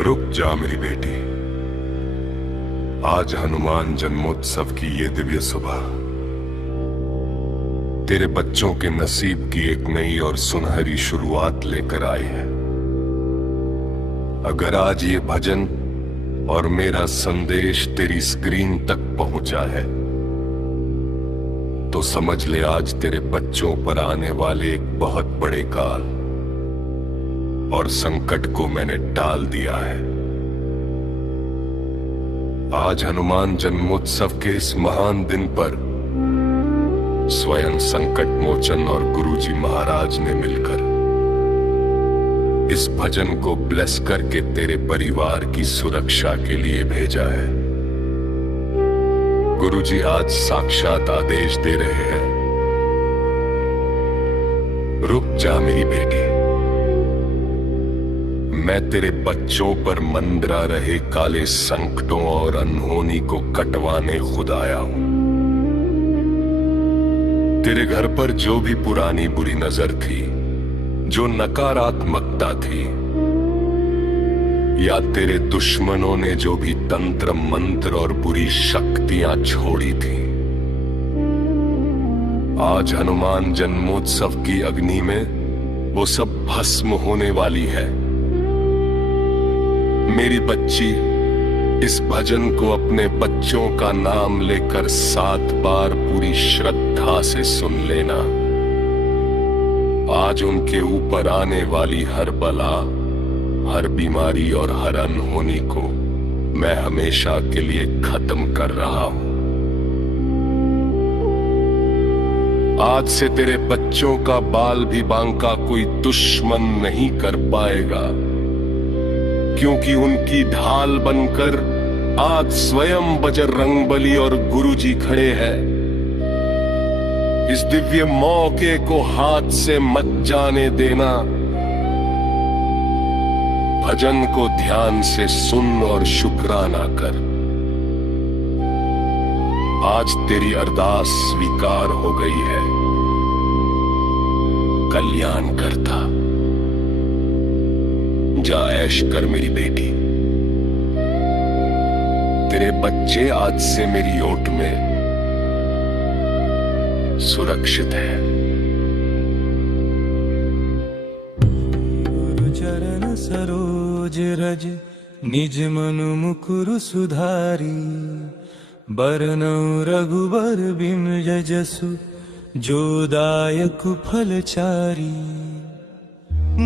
रुक जा मेरी बेटी। आज हनुमान जन्मोत्सव की ये दिव्य सुबह तेरे बच्चों के नसीब की एक नई और सुनहरी शुरुआत लेकर आई है। अगर आज ये भजन और मेरा संदेश तेरी स्क्रीन तक पहुंचा है तो समझ ले आज तेरे बच्चों पर आने वाले एक बहुत बड़े काल और संकट को मैंने टाल दिया है। आज हनुमान जन्मोत्सव के इस महान दिन पर स्वयं संकट मोचन और गुरुजी महाराज ने मिलकर इस भजन को ब्लेस करके तेरे परिवार की सुरक्षा के लिए भेजा है। गुरुजी आज साक्षात आदेश दे रहे हैं, रुक जा मेरी बेटी। मैं तेरे बच्चों पर मंडरा रहे काले संकटों और अनहोनी को कटवाने खुद आया हूं। तेरे घर पर जो भी पुरानी बुरी नजर थी, जो नकारात्मकता थी, या तेरे दुश्मनों ने जो भी तंत्र मंत्र और बुरी शक्तियां छोड़ी थी, आज हनुमान जन्मोत्सव की अग्नि में वो सब भस्म होने वाली है। मेरी बच्ची, इस भजन को अपने बच्चों का नाम लेकर 7 बार पूरी श्रद्धा से सुन लेना। आज उनके ऊपर आने वाली हर बला, हर बीमारी और हर अनहोनी को मैं हमेशा के लिए खत्म कर रहा हूं। आज से तेरे बच्चों का बाल भी बांका कोई दुश्मन नहीं कर पाएगा, क्योंकि उनकी ढाल बनकर आज स्वयं बजरंगबली और गुरुजी खड़े हैं। इस दिव्य मौके को हाथ से मत जाने देना। भजन को ध्यान से सुन और शुक्राना कर। आज तेरी अरदास स्वीकार हो गई है। कल्याण करता जा ऐश कर मेरी बेटी। तेरे बच्चे आज से मेरी ओट में सुरक्षित है। गुरु चरण सरोज रज निज मनु मुकुरु सुधारी। बरनउँ रघुबर बिम जसु जो दायक फलचारी।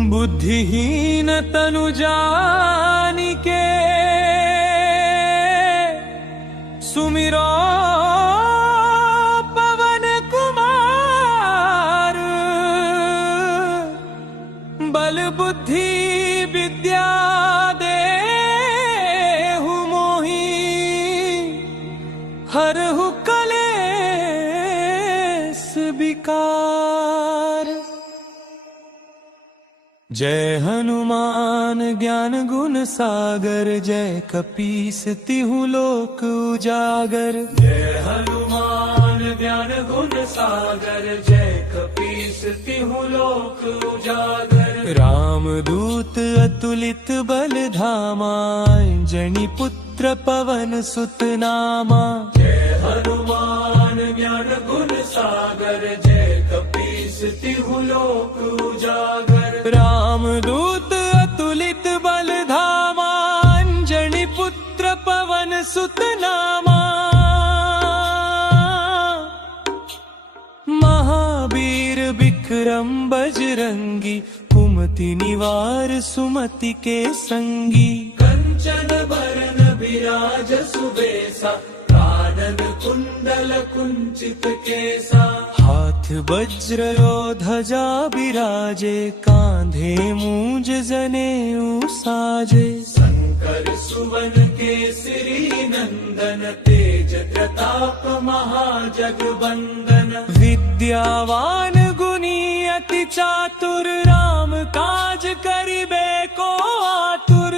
बुद्धिहीन तनु जानिके सुमिरो पवन कुमार। बल बुद्धि विद्या देहु मोहि हरहु कलेस विकार। जय हनुमान ज्ञान गुण सागर। जय कपीस तिहु लोक उजागर। जय हनुमान ज्ञान गुण सागर। जय कपीस तिहु लोक उजागर। राम दूत अतुलित बल धामा। अंजनी पुत्र पवन सुत नामा। जय हनुमान ज्ञान गुण सागर। जय कपीस तिहु लोक उजागर। रामदूत अतुलित बल धामा। अंजनी पुत्र पवन सुत नामा। महावीर विक्रम बजरंगी। कुमति निवार सुमति के संगी। कंचन बरन बिराज सुबेसा। कानन कुंडल कुंचित केसा। हाथ वज्र और ध्वजा बिराजे। कांधे मूंज जनेऊ साजे। शंकर सुवन केसरी नंदन। तेज प्रताप महाजगवंदन। विद्यावान गुणी अति चातुर। राम काज करिबे को आतुर।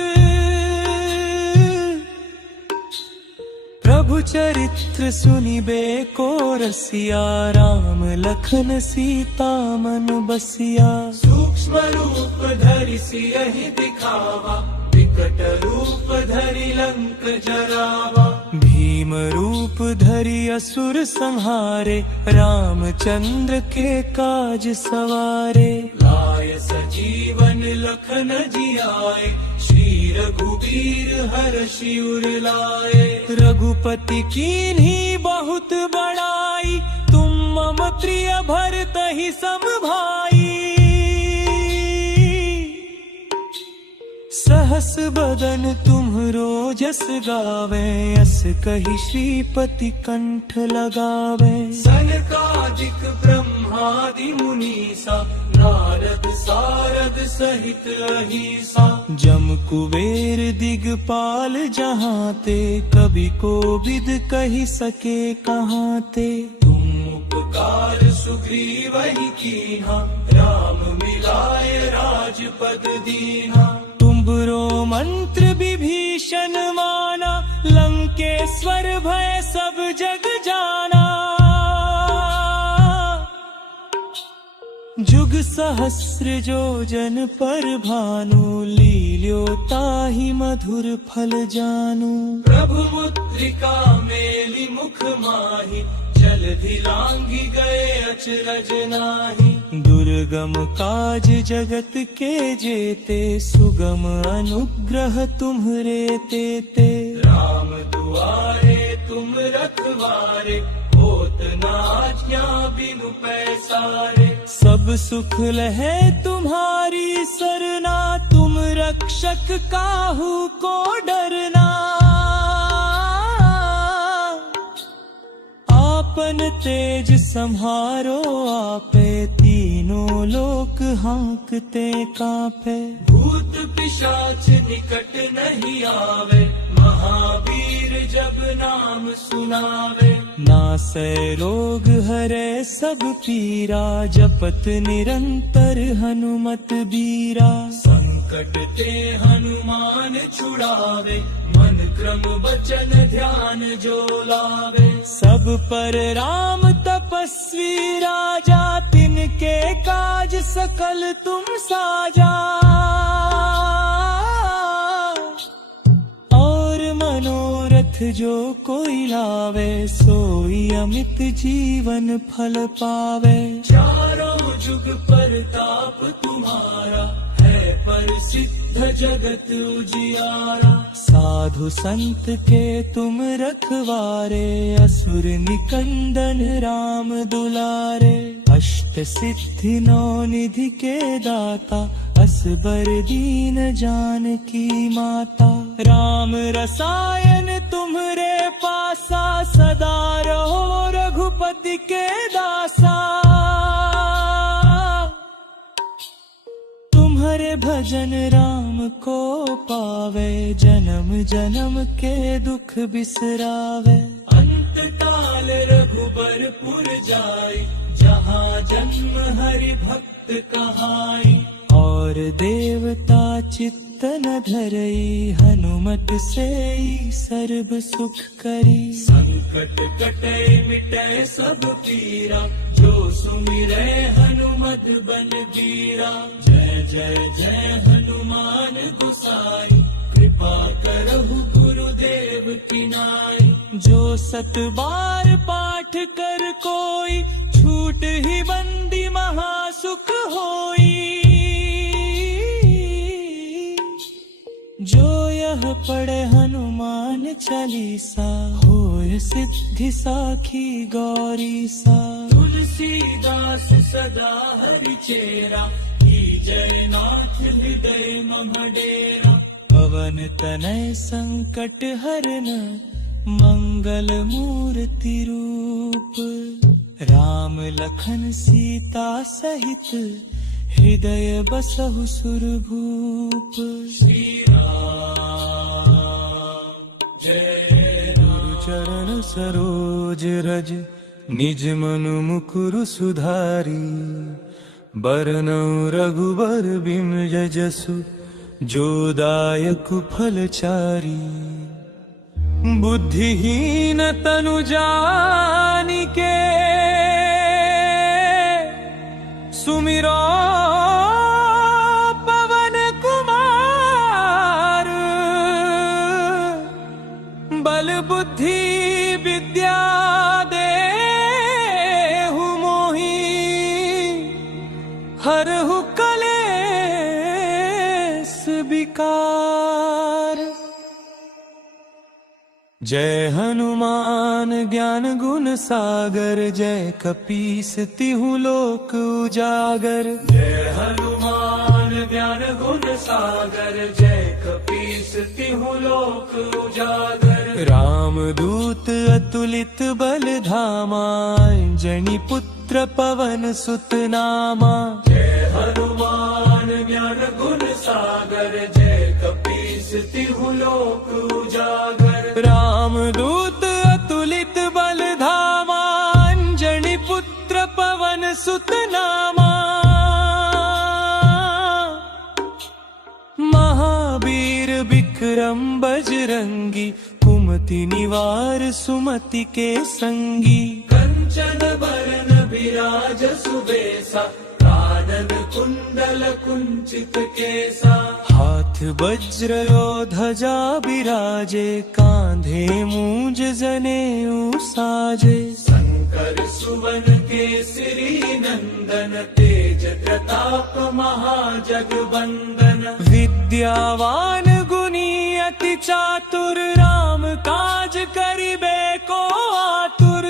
प्रभु चरित्र सुनिबे को रसिया। राम लखन सीता मन बसिया। सूक्ष्म रूप धरि सियहि दिखावा। संकट रूप धरि लंक जरावा, भीम रूप धरि असुर संहारे, रामचंद्र के काज सवारे। लाय सजीवन लखन जियाए, श्री रघुबीर हर्षि उर लाए। रघुपति कीन्ही बहुत बड़ाई, तुम मम प्रिय भरतहि सम भाई। सहस बदन तुम्हरो जस गावे, अस कहि श्रीपति कंठ लगावे। सनकादिक ब्रह्मादि मुनीसा, नारद सारद सहित अहिसा। जम कुबेर दिगपाल जहाँ ते, कवि कोविद कहि सके कहाँ ते। तुम उपकार सुग्रीवहि कीन्हा, राम मिलाय राजपद दीन्हा। तुम्हरो मंत्र विभीषण माना, लंकेश्वर भय सब जग जाना। जुग सहस्र जो जन पर भानु, लील्यो ताहि मधुर फल जानू। प्रभु मुद्रिका मेलि मुख माहि, जलधि लांघि गए अचरज नाहि। दुर्गम काज जगत के जेते, सुगम अनुग्रह तुम्हरे तेते। राम दुआरे तुम रखवारे, होत न आज्ञा बिनु पैसारे। सब सुख लहे तुम्हारी सरना, तुम रक्षक काहू को डरना। आपन तेज सम्हारो आपे, तीनों लोक हांकते कांपे। भूत पिशाच निकट नहीं आवे, महावीर जब नाम सुनावे। नासै रोग हरै सब पीरा, जपत निरंतर हनुमत बीरा। संकट ते हनुमान छुड़ावे, मन क्रम वचन ध्यान जो लावे। सब पर राम तपस्वी राजा, तिनके काज सकल तुम साजा। और मनोरथ जो कोई लावे, सोई अमित जीवन फल पावे। चारों जुग परताप तुम्हारा, है प्रसिद्ध जगत उजियारा। साधु संत के तुम रखवारे, असुर निकंदन राम दुलारे। अष्ट सिद्धि नौ निधि के दाता, असबर दीन जानकी माता। राम रसायन तुम्हरे पासा, सदा रहो रघुपति के दासा। तुम्हारे भजन राम को पावे, जन्म जन्म के दुख बिसरावे। अंत काल रघुबरपुर जाई, जहाँ जन्म हरि भक्त कहाई। और देवता चित्त न धरई, हनुमत सेई सर्व सुख करी। संकट कटे मिटे सब पीरा, जो सुमिरै हनुमत बल बीरा। जय जय जय हनुमान गोसाई, कृपा करहु गुरुदेव की नाई। जो सत बार पाठ कर कोई, छूट ही बंदी महासुख होई। जो यह पढ़े हनुमान चालीसा, होय सिद्धि साखी गौरी सा। तुलसीदास सदा हरि चेरा, की जय नाथ हृदय मम डेरा। पवन तनय संकट हरन, मंगल मूर्ति रूप। राम लखन सीता सहित, हृदय बसहु सुरभूप। श्री राम जय गुरु चरण सरोज रज, निज मनु मुकुरु सुधारी। बरनउँ रघुबर बिमल जसु, जो दायक फलचारी। बुद्धिहीन तनु जानिके, सुमिरो पवन कुमार। बुद्धि विद्या देहु मोहि, हरहु कलेस विकार। जय हनुमान ज्ञान गुण सागर, जय कपीस तिहु लोक उजागर। जय हनुमान ज्ञान गुण सागर, जय कपीस तिहु लोक उजागर। रामदूत अतुलित बल धामा, अंजनी पुत्र पवन सुत नामा। जय हनुमान ज्ञान गुण सागर, जय कपीस तिहु लोक उजागर। रामदूत अतुलित बल धामा, अंजनी पुत्र पवन सुत नामा। महावीर विक्रम बजरंगी, कुमति निवार सुमति के संगी। कंचन बरन विराज सुबेसा, कानन कुंडल कुंचित केसा। हाथ वज्र ध्वजा बिराजे, कांधे मूंज जनेऊ साजे। शंकर सुवन केसरी नंदन, तेज प्रताप महाजगवंदन। विद्यावान गुणी अति चातुर, राम काज करिबे को आतुर।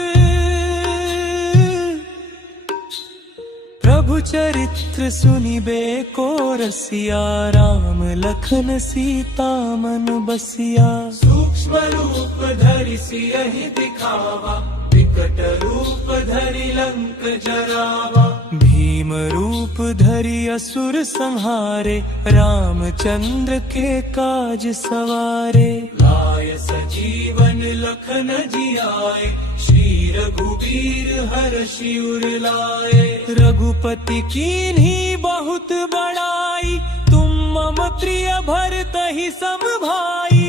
प्रभु चरित्र सुनिबे को रसिया, राम लखन सीता मन बसिया। सूक्ष्म रूप धरि सियहि दिखावा, विकट रूप धरि लंक जरावा। भीम रूप धरि असुर संहारे, रामचंद्र के काज सवारे। लाय सजीवन लखन जियाए, श्री रघुवीर हर्षि उर लाए। रघुपति कीन्ही बहुत बड़ाई, तुम मम प्रिय भरतहि सम भाई।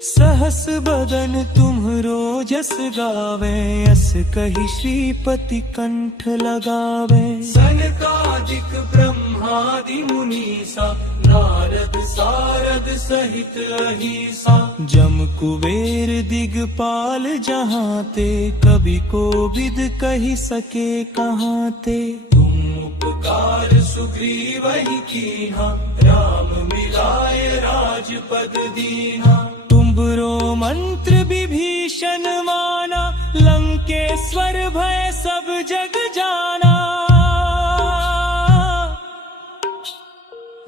सहस बदन तुम्हरो जस गावे, अस कहि श्रीपति कंठ लगावे। सनकादिक ब्रह्मादि मुनीसा, नारद सारद सहित अहिसा। जम कुबेर दिगपाल जहांते, कवि कोविद कहि सके कहांते। तुम उपकार सुग्रीवहि कीन्हा, राम मिलाय राजपद दीन्हा। तुमरो मंत्र विभीषण माना, लंकेश्वर भय सब जग जाना।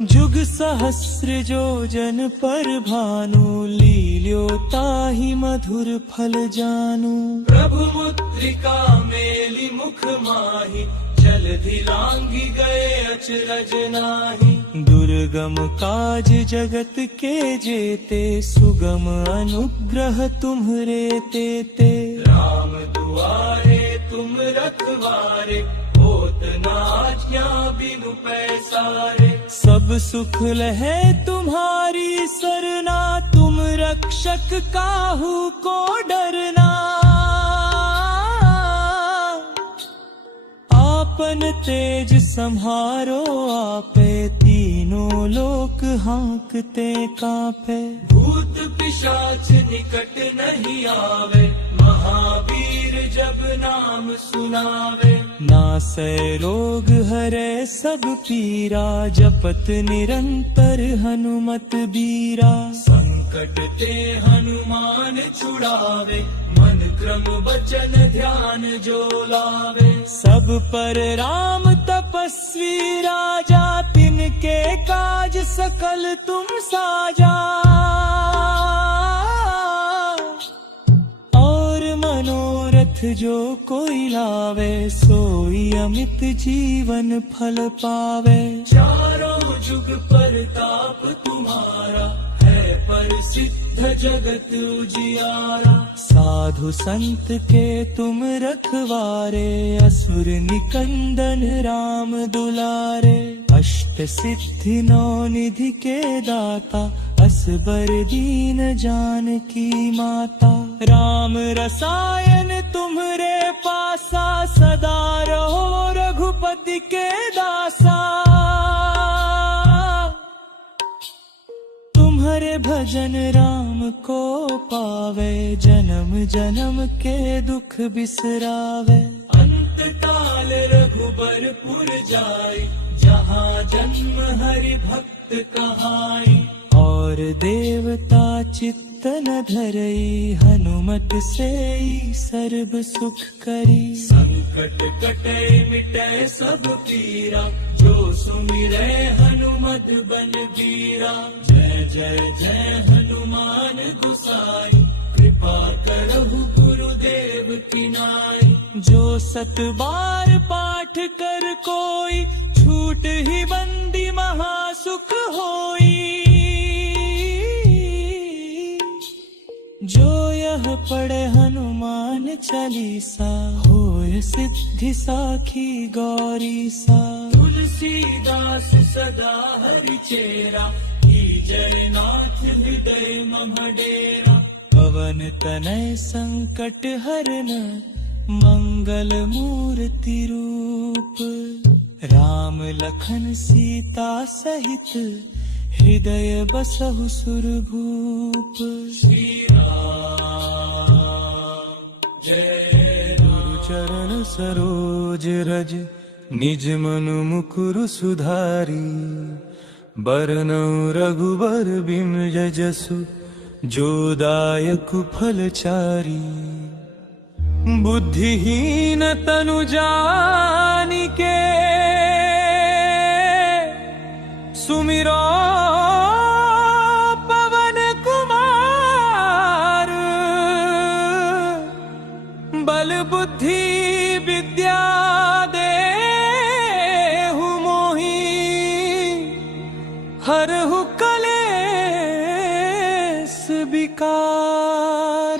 जुग सहस्र जो जन पर भानु, लील्यो ताहि मधुर फल जानू। प्रभु मुद्रिका मेलि मुख माहि, जलधि लांघि गए अचरज नाहि। दुर्गम काज जगत के जेते, सुगम अनुग्रह तुम्हरे तेते। राम दुआरे तुम रखवारे, होत न आज्ञा बिनु पैसारे। सब सुख लहे तुम्हारी सरना, तुम रक्षक काहू को डरना। आपन तेज सम्हारो आपे, तीनों लोक हांकते कांपे। भूत पिशाच निकट नहीं आवे, महावीर जब नाम सुनावे। नासै रोग हरै सब पीरा, जपत निरंतर हनुमत बीरा। संकट ते हनुमान छुड़ावे, मन क्रम वचन ध्यान जो लावे। सब पर राम तपस्वी राजा, तिनके काज सकल तुम साजा। और मनोरथ जो कोई लावे, सोई अमित जीवन फल पावे। चारों जुग परताप तुम्हारा, है प्रसिद्ध जगत उजियारा। साधु संत के तुम रखवारे, असुर निकंदन राम दुलारे। अष्ट सिद्धि नौ निधि के दाता, असबर दीन जानकी माता। राम रसायन तुम्हरे पासा, सदा रहो रघुपति के दासा। तुम्हारे भजन राम को पावे, जन्म जन्म के दुख बिसरावे। अंत काल रघुबरपुर जाई, जहाँ जन्म हरि भक्त कहाई। और देवता चित्त न धरई, हनुमत से सर्व सुख करी। संकट कटे मिटे सब पीरा, जो सुमिरै हनुमत बल बीरा। जय जय जय हनुमान गोसाई, कृपा करहु गुरुदेव की नाई। जो 7 बार पाठ कर कोई, छूट ही बंदी महासुख होई। जो यह पढ़े हनुमान चालीसा, होय सिद्धि साखी गौरी सा। तुलसीदास सदा हरि चेरा, जय नाथ हृदय मम डेरा। पवन तनय संकट हरन, मंगल मूर्ति रूप। राम लखन सीता सहित, हृदय बसहु सुरभूप। श्री राम जय गुरु चरण सरोज रज, निज मनु मुकुरु सुधारी। बरनउँ रघुबर बिमल जसु, जो दायक फल चारी। बुद्धिहीन तनु जानिके, सुमिरो पवन कुमार। बल बुद्धि विद्या देहु मोहि, हरहु कलेस विकार।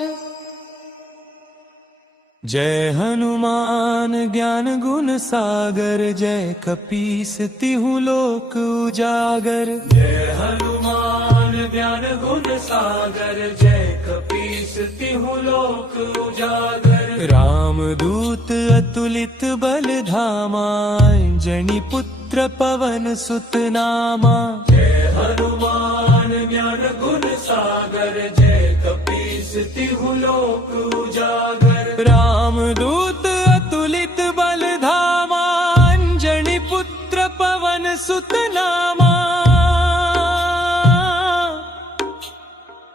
जय हनुमान ज्ञान गुण सागर, जय कपीस तिहु लोक उजागर। जय हनुमान ज्ञान गुण सागर, जय कपीस तिहु लोक उजागर। राम दूत अतुलित बल धामा, अंजनी पुत्र पवन सुत नामा। जय हनुमान ज्ञान गुण सागर, जय कपीस तिहु लोक उजागर। राम दूत अतुलित बल धामा, अंजनी पुत्र पवन सुत नामा।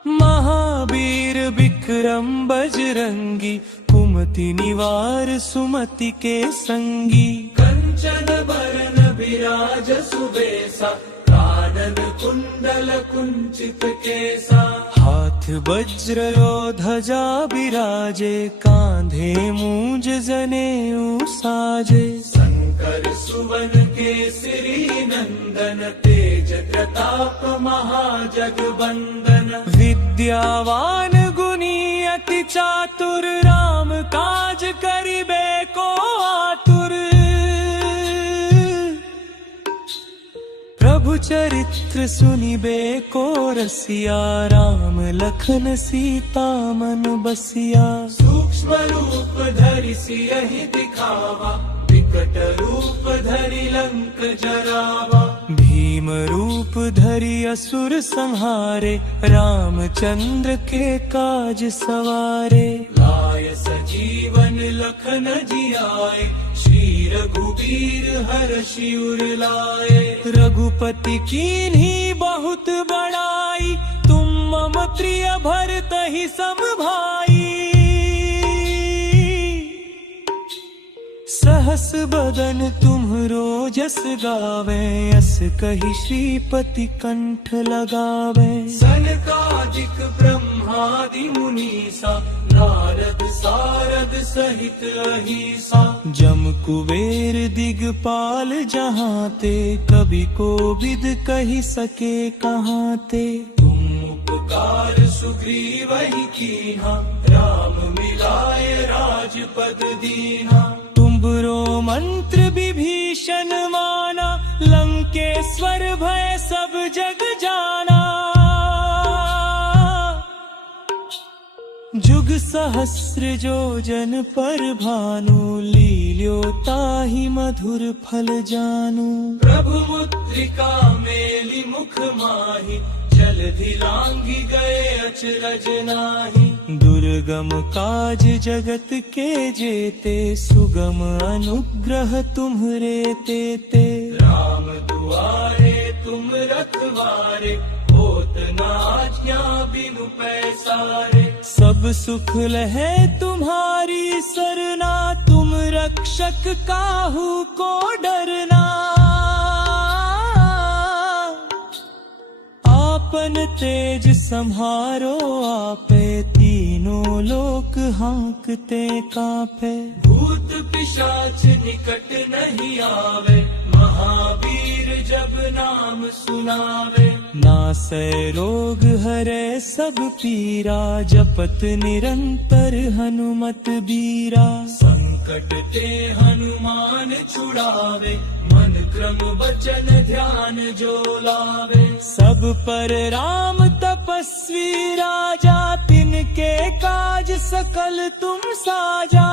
महावीर विक्रम बजरंगी, कुमति निवार सुमति के संगी। कंचन बरन बिराज सुबेसा, कानन कुंडल कुंचित केसा। हाथ वज्र और ध्वजा बिराजे, कांधे मूंज जनेऊ साजे। शंकर सुवन केसरी नंदन, तेज प्रताप महाजगवंदन। विद्यावान गुणी अति चातुर, राम काज करिबे को आतुर। प्रभु चरित्र सुनिबे को रसिया, राम लखन सीता मन बसिया। सूक्ष्म रूप धरि सियहि दिखावा, विकट रूप धरि लंक जरावा। भीम रूप धरि असुर संहारे, रामचंद्र के काज सवारे। लाय सजीवन लखन जियाए, श्री रघुबीर हर्षि उर लाए। रघुपति कीन्ही बहुत बड़ाई, तुम मम प्रिय भरतहि सम भाई। सहस बदन तुम्हरो जस गावे, अस कहि श्रीपति कंठ लगावे। सनकादिक ब्रह्मादि मुनीसा, नारद सारद सहित अहिसा। जम कुबेर दिगपाल जहाँ ते, कवि कोविद कहि सके कहाँ ते। तुम उपकार सुग्रीवहि कीन्हा, राम मिलाय राजपद दीन्हा। तुमरो मंत्र विभीषण माना, लंकेश्वर भय सब जग जाना। जुग सहस्र जो जन पर भानु, लील्यो ताहि मधुर फल जानू। प्रभु मुद्रिका मेलि मुख माहि, जलधि लांघि गए अचरज नाही। दुर्गम काज जगत के जेते, सुगम अनुग्रह तुम्हरे तेते। राम दुआरे तुम रखवारे, होत न आज्ञा बिनु पैसारे। सब सुख लहे तुम्हारी सरना, तुम रक्षक काहू को डरना। आपन तेज सम्हारो आपे, तीनों लोक हाँकते कांपे। भूत पिशाच निकट नहीं आवे, महावीर जब नाम सुनावे। नासै रोग हरे सब पीरा, जपत निरंतर हनुमत बीरा। संकट ते हनुमान छुड़ावे, मन क्रम वचन ध्यान जो लावे। सब पर राम तपस्वी राजा, तिनके काज सकल तुम साजा।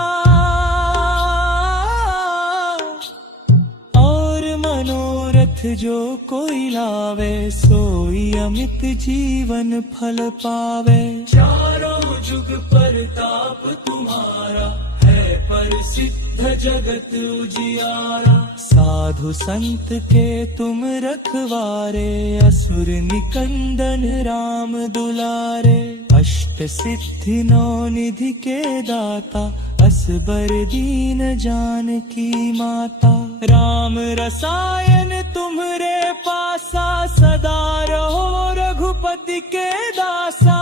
और मनोरथ जो कोई लावे, सोई अमित जीवन फल पावे। चारों जुग परताप तुम्हारा, है प्रसिद्ध जगत उजियारा। साधु संत के तुम रखवारे, असुर निकंदन राम दुलारे। अष्ट सिद्धि नौ निधि के दाता, असबर दीन जानकी माता। राम रसायन तुम्हरे पासा, सदा रहो रघुपति के दासा।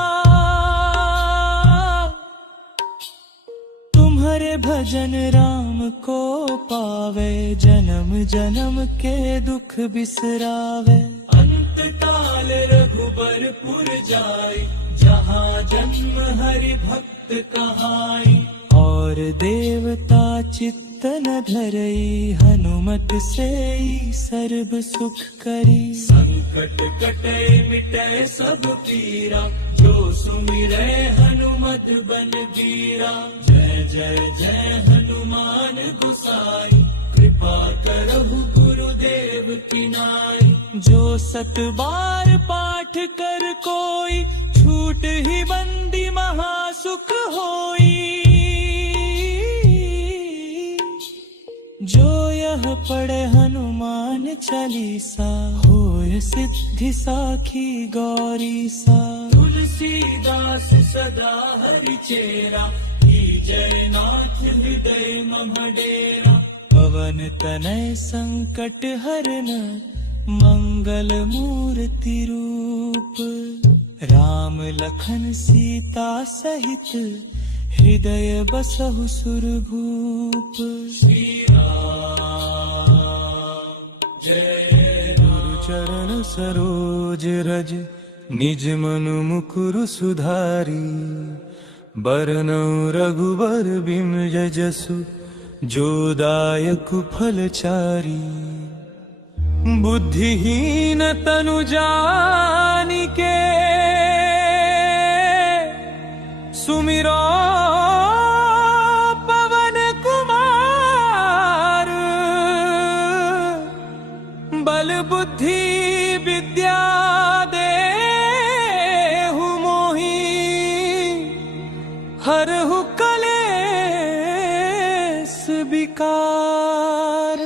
तुम्हारे भजन राम को पावे, जन्म जन्म के दुख बिसरावे। अंत काल रघुबरपुर जाई, जहाँ जन्म हरि भक्त कहाई। और देवता चित्तन धरई, हनुमत सेई सर्व सुख करी। संकट कटे मिटे सब पीरा, जो सुमिरै हनुमत बल बीरा। जय जय जय हनुमान गोसाई, कृपा करहु गुरुदेव की नाई। जो सत बार पाठ कर कोई, छूट ही बंदी महासुख होई। जो यह पढ़े हनुमान चालीसा, होय सिद्धि साखी गौरी सा। तुलसीदास सदा हरि चेरा, जय नाथ हृदय मम डेरा। पवन तनय संकट हरन, मंगल मूर्ति रूप। राम लखन सीता सहित, हृदय बसहु सुरभूप। श्री राम जय राम। चरण सरोज रज, निज मनु मुकुरु सुधारी। बरनउँ रघुबर बिमल जसु, जो दायक फल चारी। बुद्धिहीन तनु जानिके, सुमिरो पवन कुमार। बल बुद्धि विद्या देहु मोहि, हरहु कलेस विकार।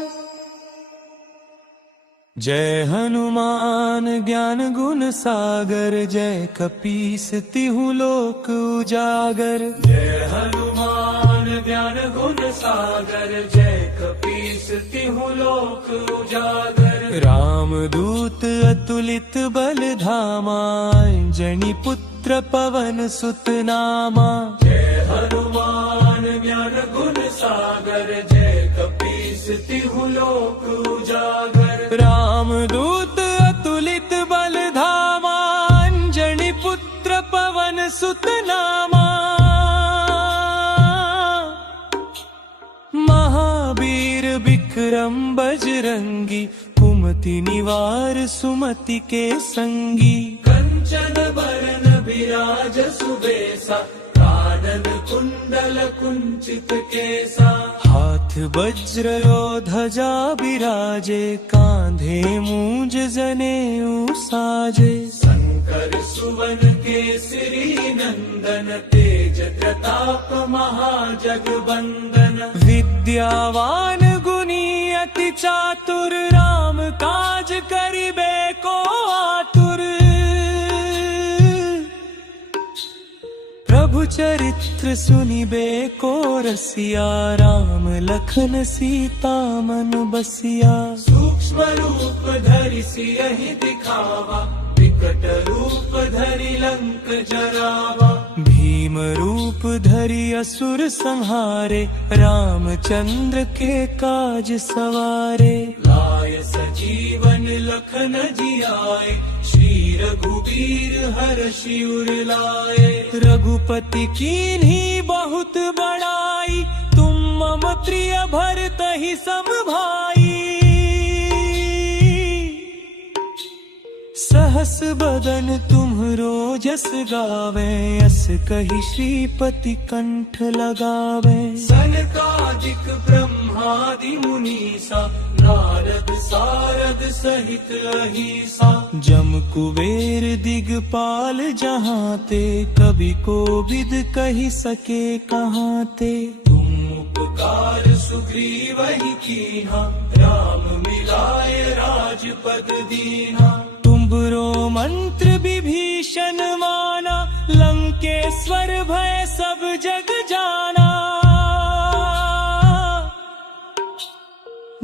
जय हनुमान ज्ञान गुण सागर, जय कपीस तिहु लोक उजागर। जय हनुमान ज्ञान गुण सागर, जय कपीस तिहु लोक उजागर। राम दूत अतुलित बल धामा, अंजनी पुत्र पवन सुत नामा। जय हनुमान ज्ञान गुण सागर, जय कपीस तिहु लोक उजागर। राम दूत अतुलित बल धामा, अंजनी पुत्र पवन सुत नामा। महावीर विक्रम बजरंगी, कुमति निवार सुमति के संगी। कंचन बरन बिराज सुबेसा, कानन कुंडल कुंचित केसा। हाथ वज्र और ध्वजा बिराजे, कांधे मूंज जनेऊ साजे। कर सुवन केसरी नंदन, तेज प्रताप महाजगबंदन। विद्यावान गुणी अति चातुर, राम काज करिबे को आतुर। प्रभु चरित्र सुनिबे को रसिया, राम लखन सीता मन बसिया। सूक्ष्म रूप धरि सियहि दिखावा, विकट रूप धरि लंक जरावा। भीम रूप धरि असुर संहारे, रामचंद्र के काज सवारे। लाय सजीवन लखन जियाए, श्री रघुबीर हर्षि उर लाए। रघुपति कीन्ही बहुत बड़ाई, तुम मम प्रिय भरतहि सम भाई। सहस बदन तुम्हरो जस गावे, अस कहि श्रीपति कंठ लगावे। सनकादिक ब्रह्मादि मुनीसा, नारद सारद सहित अहिसा। जम कुबेर दिगपाल जहाँ ते, कवि कोविद कहि सके कहाँ ते। तुम उपकार सुग्रीवहि कीन्हा, राम मिलाय राजपद दीन्हा। तुम्हरो मंत्र विभीषण माना, लंकेश्वर भय सब जग जाना।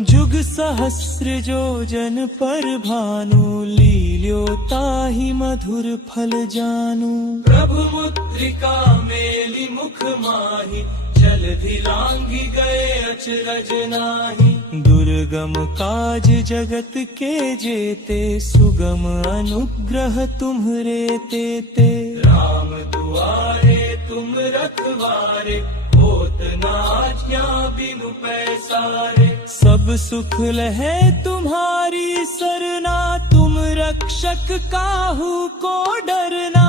जुग सहस्र जो जन पर भानु, लील्यो ताहि मधुर फल जानू। प्रभु मुद्रिका मेलि मुख माहि, जलधि लांघि गए अचरज नाहि। दुर्गम काज जगत के जेते, सुगम अनुग्रह तुम्हरे तेते। राम दुआरे तुम रखवारे, होत न आज्ञा बिनु पैसारे। सब सुख लहे तुम्हारी सरना, तुम रक्षक काहू को डरना।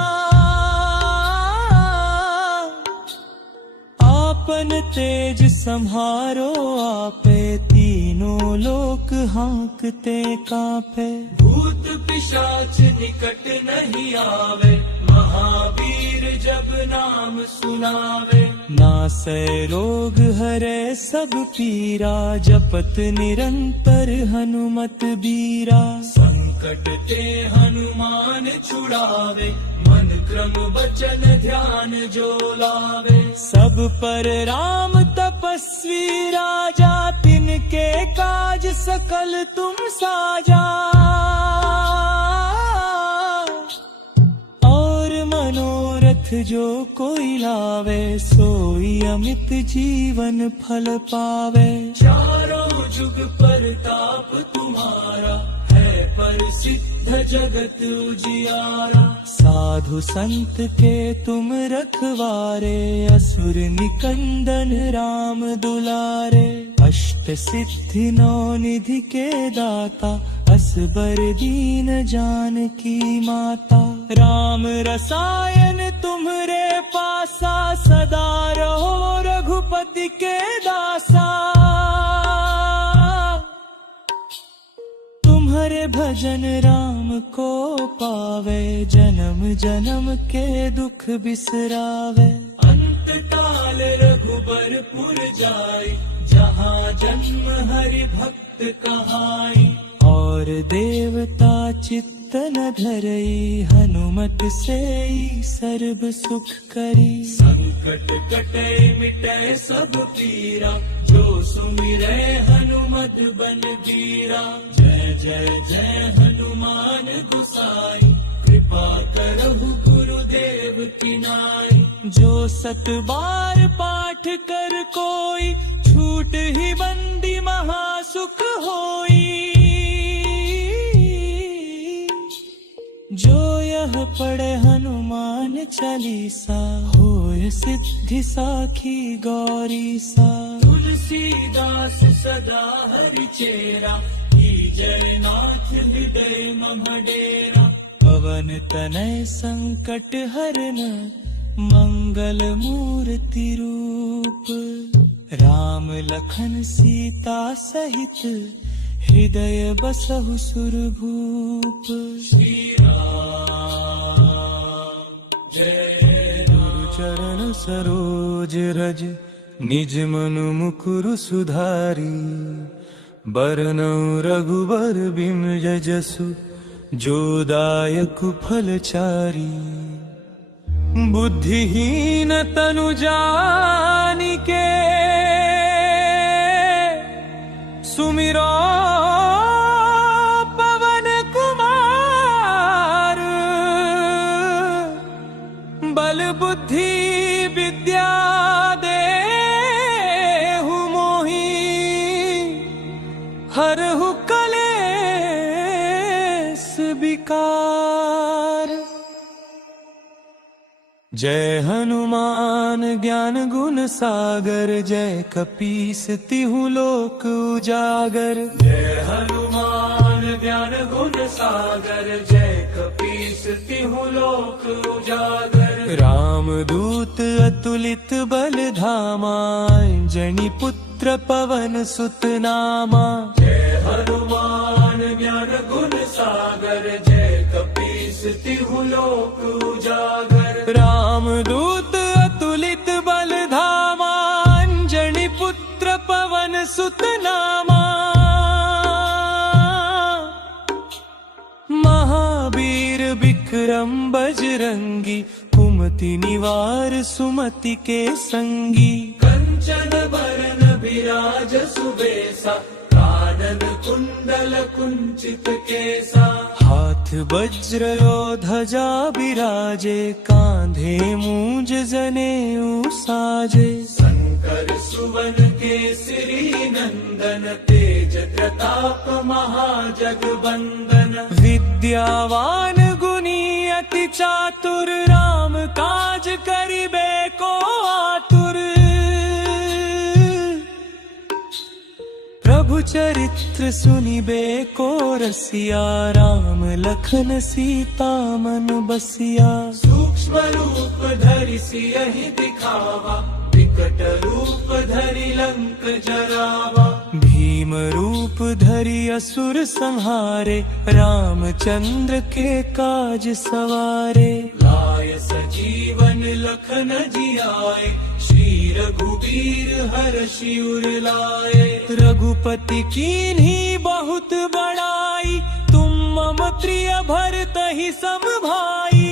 आपन तेज सम्हारो आपे, तीनों लोक हांकते कांपे। भूत पिशाच निकट नहीं आवे, महावीर जब नाम सुनावे। नासै रोग हरै सब पीरा, जपत निरंतर हनुमत बीरा। संकट ते हनुमान छुड़ावे, मन क्रम वचन ध्यान जो लावे। सब पर राम तपस्वी राजा, तिनके काज सकल तुम साजा। और मनोरथ जो कोई लावे, सोई अमित जीवन फल पावे। चारों जुग परताप तुम्हारा, है प्रसिद्ध जगत उजियारा। साधु संत के तुम रखवारे, असुर निकंदन राम दुलारे। अष्ट सिद्धि नौ निधि के दाता, असबर दीन जानकी माता। राम रसायन तुम्हरे पासा, सदा रहो रघुपति के दासा। तुम्हारे भजन राम को पावे, जन्म जन्म के दुख बिसरावे। अंत काल रघुबरपुर जाई, जहाँ जन्म हरि भक्त कहाई। और देवता चित्त न धरई, हनुमत सेई सर्ब सुख करी। संकट कटे मिटे सब पीरा, जो सुमिरै हनुमत बल बीरा। जय जय जय हनुमान गोसाई, कृपा करहु गुरुदेव की नाई। जो सत बार पाठ कर कोई, छूट ही बंदी महासुख होई। जो यह पढ़े हनुमान चालीसा, होय सिद्धि साखी गौरी सा। तुलसीदास सदा हरि चेरा, जय नाथ हृदय मम डेरा। पवन तनय संकट हरन, मंगल मूर्ति रूप। राम लखन सीता सहित, हृदय बसहु सुरभूप। श्री राम गुरु चरण सरोज रज निज मनु मुकुरु सुधारी बरनौ रघुबर बिमल जसु जो दायक फलचारी बुद्धिहीन तनु जानिके सुमिरो पवन कुमार बल बुद्धि विद्या देहु मोहि हरहु कलेस विकार। जय हनुमान ज्ञान गुण सागर जय कपीस तिहु लोक उजागर। जय हनुमान ज्ञान गुण सागर जय कपीस तिहु लोक उजागर। राम दूत अतुलित बल धामा अंजनी पुत्र पवन सुत नामा। जय हनुमान ज्ञान गुण सागर जय कपीस तिहु लोक उजागर। राम दूत अतुलित बल धामा अंजनी पुत्र पवन सुत नामा। महावीर विक्रम बजरंगी कुमति निवार सुमति के संगी। कंचन बरन बिराज सुबेसा कानन कुंडल कुंचित केसा। हाथ वज्र ध्वजा बिराजे कांधे मूंज जनेऊ साजे। शंकर सुवन केसरी नंदन तेज प्रताप महाजगवंदन। विद्यावान गुणी अति चातुर राम काज करिबे को आतुर। प्रभु चरित्र सुनिबे को रसिया राम लखन सीता मन बसिया। सूक्ष्म रूप धरि सियहि दिखावा विकट रूप धरि लंक जरावा। भीम रूप धरि असुर संहारे रामचंद्र के काज सवारे। लाय सजीवन लखन जियाए श्री रघुवीर हर्षि उर लाए। रघुपति कीन्ही बहुत बड़ाई तुम मम प्रिय भरतहि सम भाई।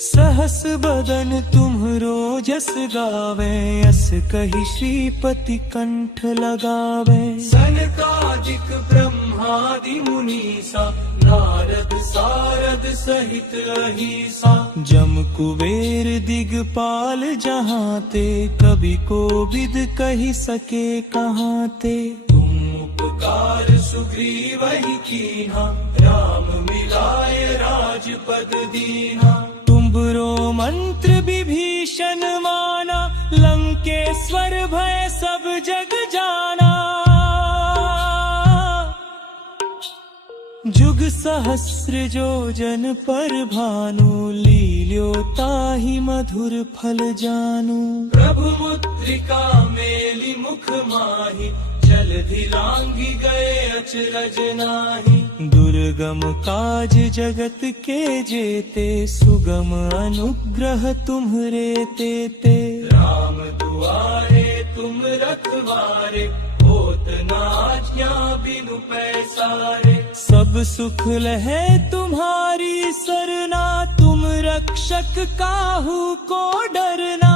सहस बदन तुम्हरो जस गावे अस कहि श्रीपति कंठ लगावे। सनकादिक ब्रह्मादि मुनीसा नारद सारद सहित अहिसा। जम कुबेर दिगपाल जहाँ ते कभी कोविद कहि सके कहाँ ते। तुम उपकार सुग्रीवहि कीन्हा राम मिलाय राजपद दीन्हा। तुम्हरो मंत्र विभीषण माना लंकेश्वर भय सब जग जाना। जुग सहस्र जो जन पर भानु लील्यो ताहि मधुर फल जानु। प्रभु मुद्रिका मेलि मुख माहि जलधि लांघि गए अचरज नाहि। दुर्गम काज जगत के जेते सुगम अनुग्रह तुम्हरे तेते। राम दुआरे तुम रखवारे होत न आज्ञा बिनु पैसारे। सब सुख लहे तुम्हारी सरना तुम रक्षक काहू को डरना।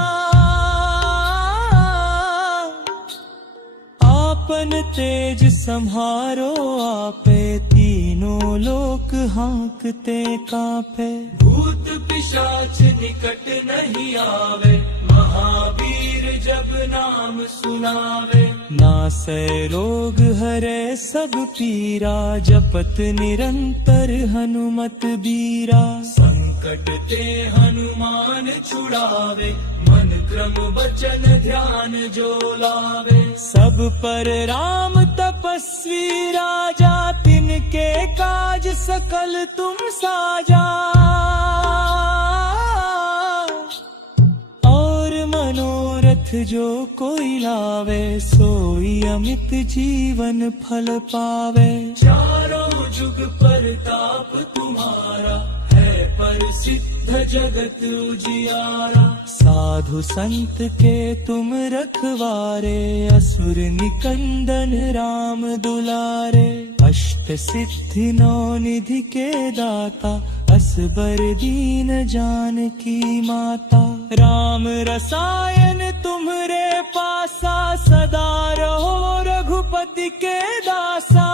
आपन तेज सम्हारो आपे तीनों लोक हांकते कांपे। भूत पिशाच निकट नहीं आवे महावीर जब नाम सुनावे। नासै रोग हरै सब पीरा जपत निरंतर हनुमत बीरा। संकट ते हनुमान छुड़ावे मन क्रम वचन ध्यान जो लावे। सब पर राम तपस्वी राजा तिनके काज सकल तुम साजा। और मनोरथ जो कोई लावे सोई अमित जीवन फल पावे। चारों जुग परताप तुम्हारा, है प्रसिद्ध जगत उजियारा। साधु संत के तुम रखवारे, असुर निकंदन राम दुलारे। अष्ट सिद्धि नौ निधि के दाता, असबर दीन जानकी माता। राम रसायन तुम्हरे पासा, सदा रहो रघुपति के दासा।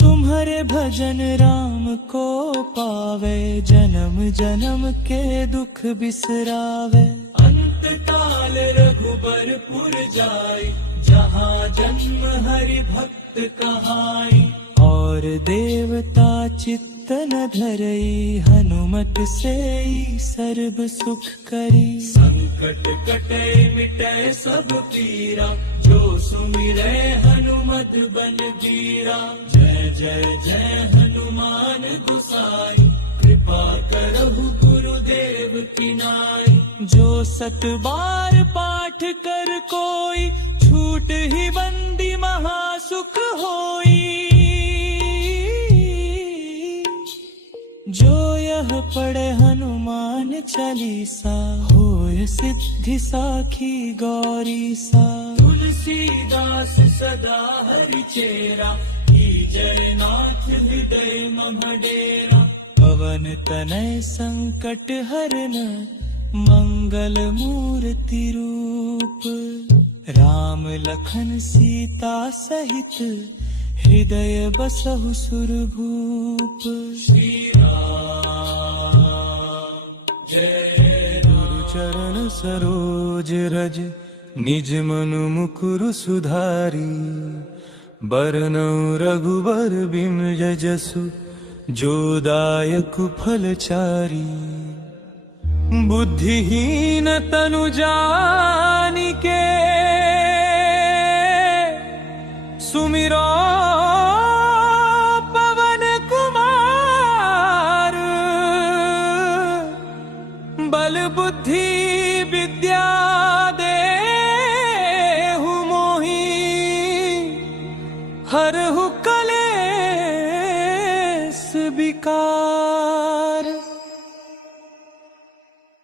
तुम्हारे भजन राम को पावे, जन्म जन्म के दुख बिसरावे। अंत काल रघुबरपुर जाई, जहाँ जन्म हरि भक्त कहाई। और देवता चित्त न धरई, हनुमत से सर्व सुख करी। संकट कटे मिटे सब पीरा, जो सुमिरे हनुमत बल बीरा। जय जय जय हनुमान गोसाई, कृपा करहु गुरुदेव की नाई। जो सत बार पाठ कर कोई, छूट ही बंदी महासुख होई। जो यह पढ़े हनुमान चालीसा, होय सिद्धि साखी गौरी सा। तुलसीदास सदा हरि चेरा, जय नाथ हृदय मम डेरा। पवन तनय संकट हरन, मंगल मूर्ति रूप। राम लखन सीता सहित, हृदय बसहु सुरभूप। श्री राम जय राम। गुरु चरण सरोज रज, निज मनु मुकुरु सुधारी। बरनउँ रघुबर बिमल जसु, जो दायक फलचारी। बुद्धिहीन तनु जानिके, सुमिरो पवन कुमार। बल बुद्धि विद्या देहु मोहि, हरहु कलेस विकार।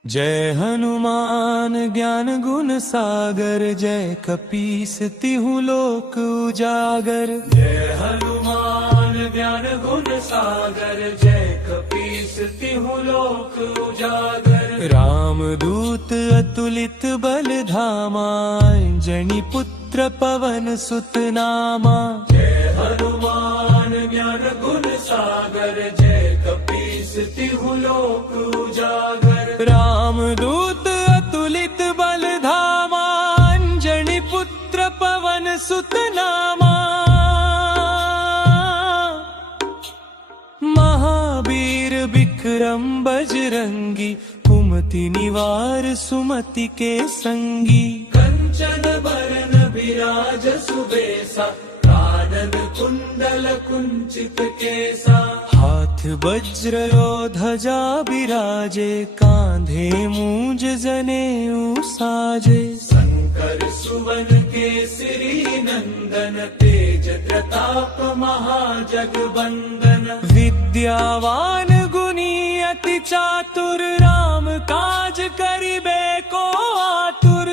जय हनुमान ज्ञान गुण सागर, जय कपीस तिहु लोक उजागर। जय हनुमान ज्ञान गुण सागर, जय कपीस तिहु लोक उजागर। राम दूत अतुलित बल धामा, अंजनी पुत्र पवन सुत नामा। जय हनुमान ज्ञान गुण सागर, जय कपीस तिहु लोक उजागर। राम दूत अतुलित बल धामा, अंजनी पुत्र पवन सुत नामा। महावीर विक्रम बजरंगी, कुमति निवार सुमति के संगी। कंचन बरन बिराज सुबेसा, कानन कुंडल कुंचित केसा। हाथ वज्र और ध्वजा बिराजे, कांधे मूंज जनेऊ साजे। शंकर सुवन केसरी नंदन, तेज प्रताप महाजगवंदन। विद्यावान गुणी अति चातुर, राम काज करिबे को आतुर।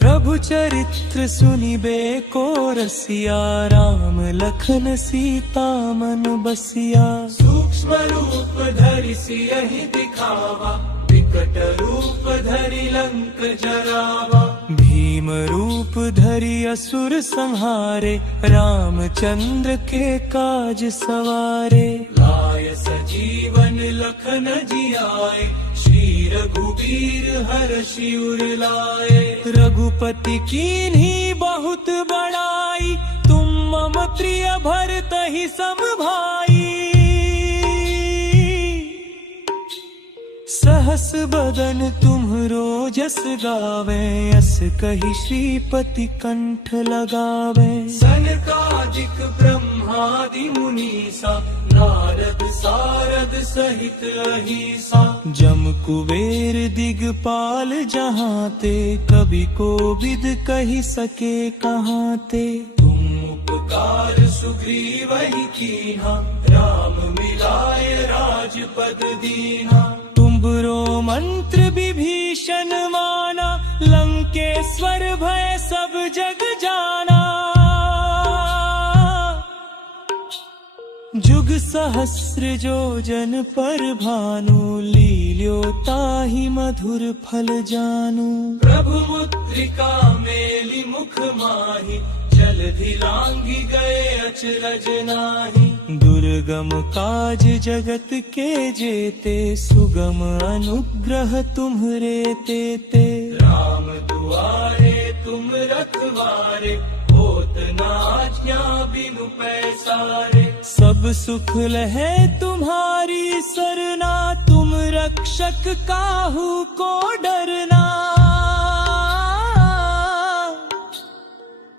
प्रभु चरित्र सुनिबे को रसिया, राम लखन सीता मन बसिया। सूक्ष्म रूप धरि सियहि दिखावा, विकट रूप धरि लंक जरावा। भीम रूप धरि असुर संहारे, रामचंद्र के काज सवारे। लाय सजीवन लखन जियाए, श्री रघुवीर हर्षि उर लाए। रघुपति कीन्ही बहुत बड़ाई, तुम मम प्रिय भरतहि सम भाई। सहस बदन तुम्हरो जस गावे, अस कहि श्रीपति कंठ लगावे। सनकादिक ब्रह्मादि मुनीसा, नारद सारद सहित अहिसा। जम कुबेर दिगपाल जहाँ ते, कभी कोविद कही सके कहाँ ते। तुम उपकार सुग्रीव ही कीन्हा, राम मिलाय राजपद दीन्हा। तुम्बरो मंत्र विभीषण माना, लंकेश्वर भय सब जग जाना। जुग सहस्र जो जन पर भानु, लील्यो ताहि मधुर फल जानु। प्रभु मुद्रिका मेलि मुख माहि, जलधि लांघि गए अचरज नाहि। दुर्गम काज जगत के जेते, सुगम अनुग्रह तुम्हरे तेते। राम दुआरे तुम रखवारे, होत न आज्ञा बिनु पैसारे। सब सुख लहे तुम्हारी सरना, तुम रक्षक काहू को डरना।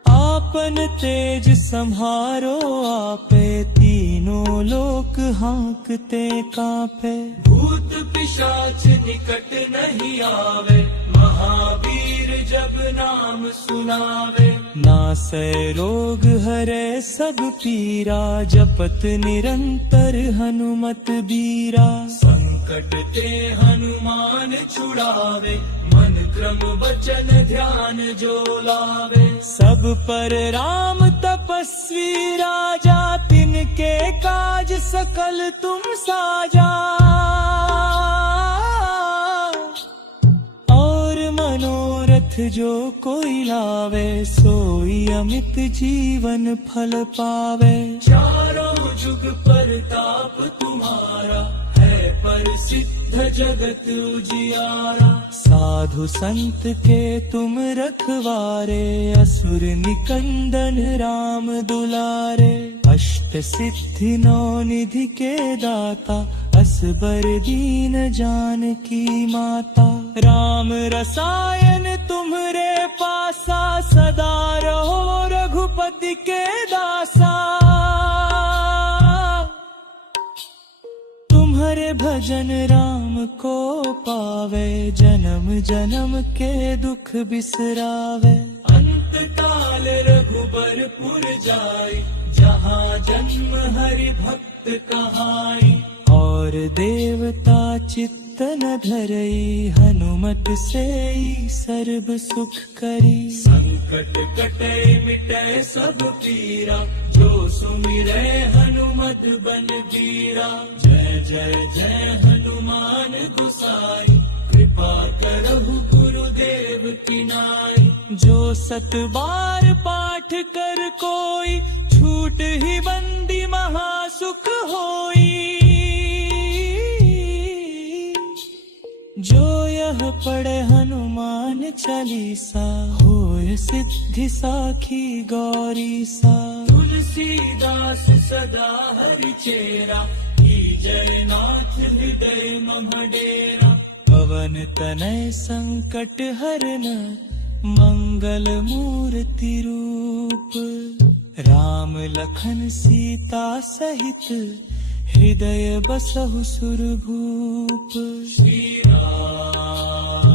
आपन तेज सम्हारो आपे, तीनों लोक हाँकते कांपे। भूत पिशाच निकट नहीं आवे, महावीर जब नाम सुनावे। नासै रोग हरै सब पीरा, जपत निरंतर हनुमत बीरा। संकट ते हनुमान छुड़ावे, मन क्रम वचन ध्यान जो लावे। सब पर राम तपस्वी राजा, तिनके काज सकल तुम साजा। और मनोरथ जो कोई लावे, सोई अमित जीवन फल पावे। चारों जुग परताप तुम्हारा, है प्रसिद्ध जगत उजियारा। साधु संत के तुम रखवारे, असुर निकंदन राम दुलारे। अष्ट सिद्धि नौ निधि के दाता, असबर दीन जानकी माता। राम रसायन तुम्हरे पासा, सदा रहो रघुपति के दासा। तुम्हारे भजन राम को पावे, जन्म जन्म के दुख बिसरावे। अंत काल रघुबरपुर जाई, जहाँ जन्म हरि भक्त कहाई। और देवता चित्त न धरई, हनुमत से सर्व सुख करी। संकट कटे मिटे सब पीरा, जो सुमिरै हनुमत बन बीरा। जय जय जय हनुमान गोसाई, कृपा करहु गुरुदेव की नाई। जो सत बार पाठ कर कोई, छूट ही बंदी महासुख होई। जो यह पढ़े हनुमान चालीसा, होय सिद्धि साखी गौरी सा। तुलसीदास सदा हरि चेरा, जय नाथ हृदय मम डेरा। पवन तनय संकट हरन, मंगल मूर्ति रूप। राम लखन सीता सहित, हृदय बसहु सुरभूप। श्री राम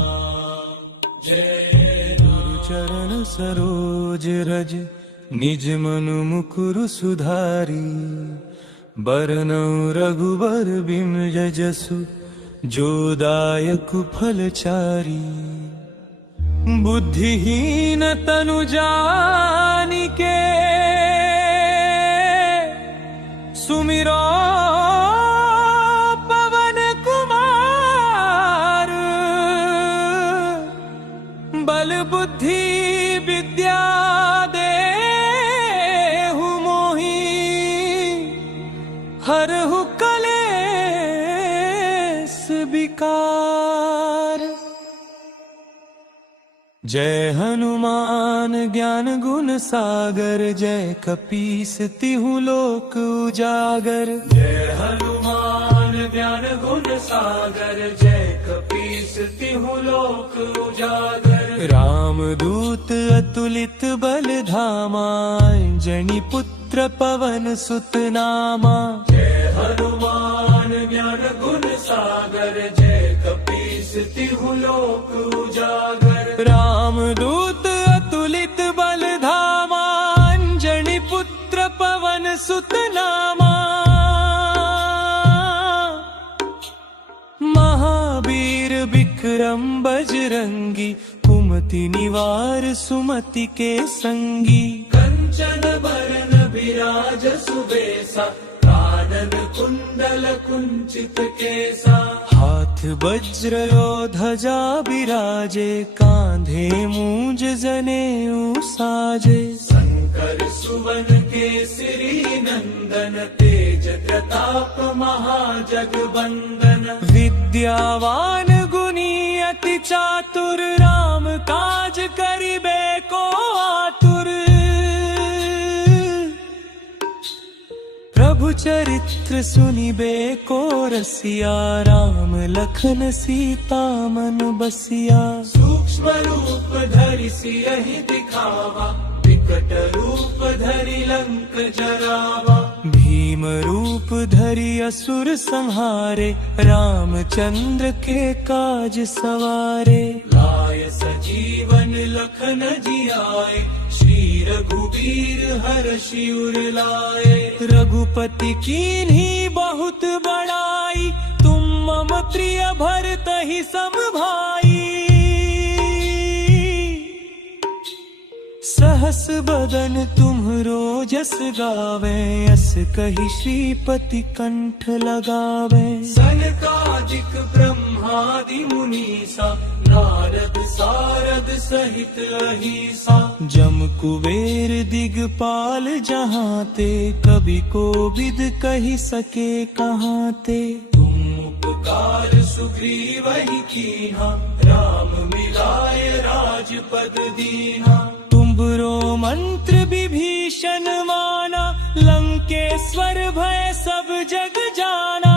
जय राम। चरण सरोज रज, निज मनु मुकुरु सुधारी। बरनउँ रघुबर बिमल जसु, जो दायक फल चारी। बुद्धिहीन तनु जानिके, सुमिरो पवन कुमार। बल बुद्धि विद्या देहु मोहि, हरहु कलेस विकार। जय हनुमान ज्ञान गुण सागर, जय कपीस तिहु लोक उजागर। जय हनुमान ज्ञान गुण सागर, जय कपीस तिहु लोक उजागर। राम दूत अतुलित बल धामा, जनि पुत्र पुत्र पवन सुत नामा। जय हनुमान ज्ञान गुण सागर, जय कपीस तिहु लोक उजागर। रामदूत अतुलित बल धामा, अंजनी पुत्र पवन सुत नामा। महावीर विक्रम बजरंगी, कुमति निवार सुमति के संगी। कंचन बरन विराज सुबेसा, कानन कुंडल कुंचित केसा। हाथ वज्र और ध्वजा बिराजे, कांधे मूंज जनेऊ साजे। शंकर सुवन केसरी नंदन, तेज प्रताप महाजगवंदन। विद्यावान गुणी अति चातुर, राम काज करिबे को आतुर। प्रभु चरित्र सुनिबे को रसिया, राम लखन सीता मन बसिया। सूक्ष्म रूप धरि सियहि दिखावा, विकट रूप धरि लंक जरावा। भीम रूप धरि असुर संहारे, रामचंद्र के काज सवारे। लाय सजीवन लखन जियाए, श्री रघुवीर हर्षि उर लाए। रघुपति कीन्ही बहुत बड़ाई, तुम मम प्रिय भरतहि सम भाई। सहस बदन तुम्हरो जस गावे, अस कहि श्रीपति कंठ लगावे। सनकादिक ब्रह्मादि मुनीसा, नारद सारद सहित अहिसा। जम कुबेर दिगपाल जहाँ ते, कवि कोविद कहि सके कहाँ ते। तुम उपकार सुग्रीवहि कीन्हा, राम मिलाय राजपद दीन्हा। तुम्हरो मंत्र विभीषण माना, लंकेश्वर भय सब जग जाना।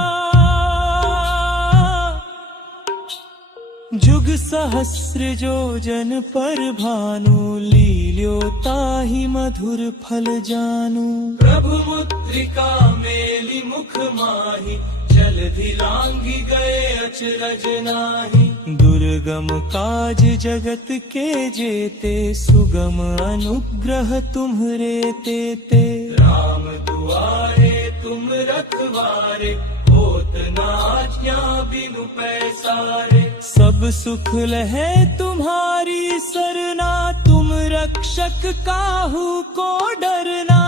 जुग सहस्र जो जन पर भानु, लील्यो ताहि मधुर फल जानु। प्रभु मुद्रिका मेलि मुख माहि, जलधि लांघि गए अचरज नाहि। दुर्गम काज जगत के जेते, सुगम अनुग्रह तुम्हरे तेते। राम दुआरे तुम रखवारे, होत न आज्ञा बिनु पैसारे। सब सुख लहे तुम्हारी सरना, तुम रक्षक काहू को डरना।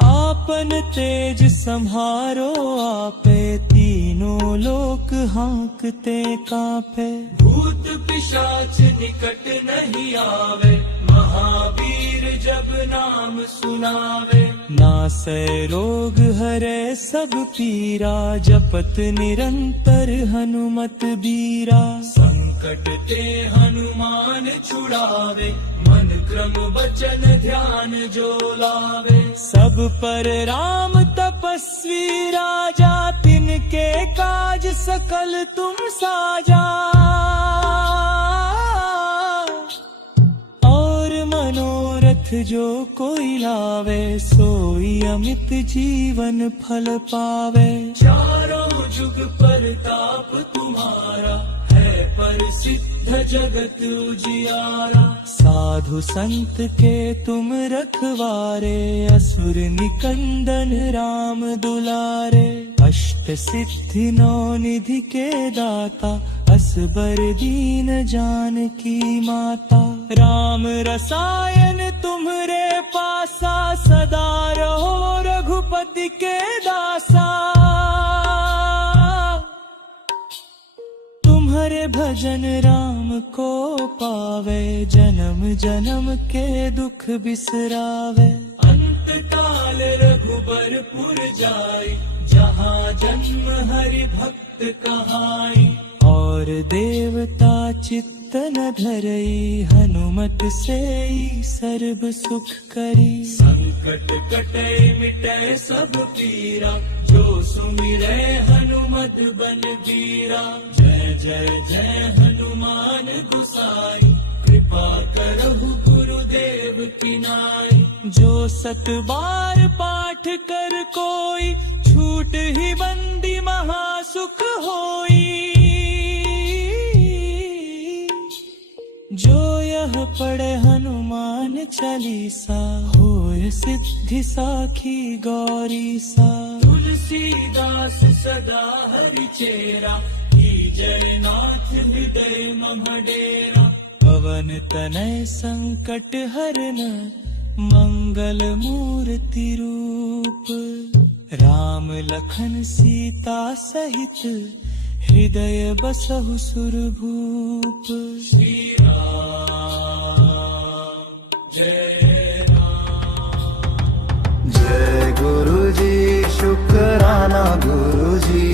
आपन तेज सम्हारो आपे, तीनों लोक हांकते कांपे। भूत पिशाच निकट नहीं आवे, महावीर जब नाम सुनावे। नासै रोग हरै सब पीरा, जपत निरंतर हनुमत बीरा। संकट ते हनुमान छुड़ावे, मन क्रम वचन ध्यान जो लावे। सब पर राम तपस्वी राजा, तिनके काज सकल तुम साजा। और मनोरथ जो कोई लावे, सोई अमित जीवन फल पावे। चारों जुग परताप तुम्हारा, है प्रसिद्ध जगत उजियारा। साधु संत के तुम रखवारे, असुर निकंदन राम दुलारे। अष्ट सिद्धि नौ निधि के दाता, असबर दीन जानकी माता। राम रसायन तुम्हरे पासा, सदा रहो रघुपति के दासा। तुम्हारे भजन राम को पावे, जन्म जन्म के दुख बिसरावे। अंत काल रघुबरपुर जाई, जहाँ जन्म हरि भक्त कहाई। और देवता चित्त न धरई, हनुमत से सर्व सुख करी। संकट कटे मिटे सब पीरा, जो सुमिरै हनुमत बल बीरा। जय जय जय हनुमान गुसाई, कृपा करहु गुरुदेव किनाए। जो 7 बार पाठ कर कोई, छूट ही बंदी महासुख होई। जो यह पढ़े हनुमान चालीसा, होय सिद्धि साखी गौरी सा। तुलसीदास सदा हरि चेरा, जय नाथ हृदय मम डेरा। पवन तनय संकट हरन, मंगल मूर्ति रूप। राम लखन सीता सहित, हृदय बसहु सुरभूप। श्री राम जय राम। जय गुरु जी शुक्राना गुरु जी।